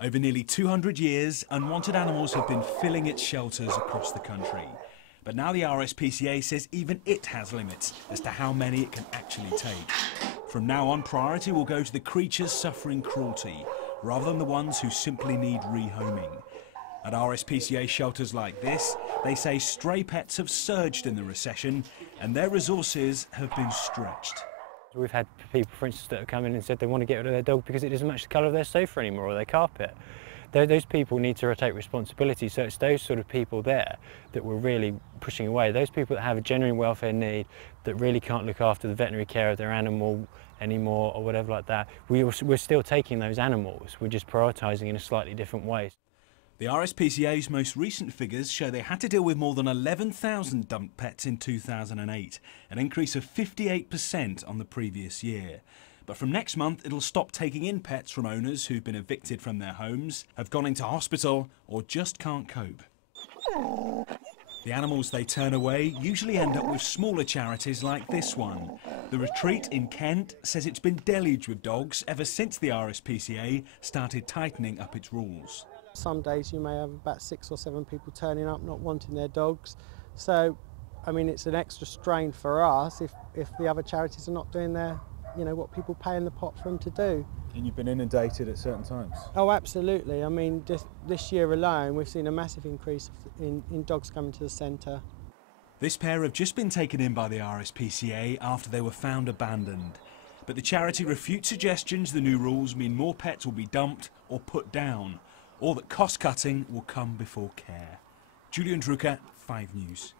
Over nearly 200 years, unwanted animals have been filling its shelters across the country. But now the RSPCA says even it has limits as to how many it can actually take. From now on, priority will go to the creatures suffering cruelty, rather than the ones who simply need rehoming. At RSPCA shelters like this, they say stray pets have surged in the recession and their resources have been stretched. We've had people, for instance, that have come in and said they want to get rid of their dog because it doesn't match the colour of their sofa anymore or their carpet. Those people need to take responsibility, so it's those sort of people there that we're really pushing away. Those people that have a genuine welfare need, that really can't look after the veterinary care of their animal anymore or whatever like that. We're still taking those animals, we're just prioritising in a slightly different way. The RSPCA's most recent figures show they had to deal with more than 11,000 dumped pets in 2008, an increase of 58% on the previous year. But from next month, it'll stop taking in pets from owners who've been evicted from their homes, have gone into hospital, or just can't cope. The animals they turn away usually end up with smaller charities like this one. The Retreat in Kent says it's been deluged with dogs ever since the RSPCA started tightening up its rules. Some days you may have about 6 or 7 people turning up not wanting their dogs. So, I mean, it's an extra strain for us if the other charities are not doing their, what people pay in the pot for them to do. And you've been inundated at certain times? Oh, absolutely. I mean, this year alone, we've seen a massive increase in dogs coming to the centre. This pair have just been taken in by the RSPCA after they were found abandoned. But the charity refutes suggestions the new rules mean more pets will be dumped or put down, or that cost-cutting will come before care. Julian Drucker, 5 News.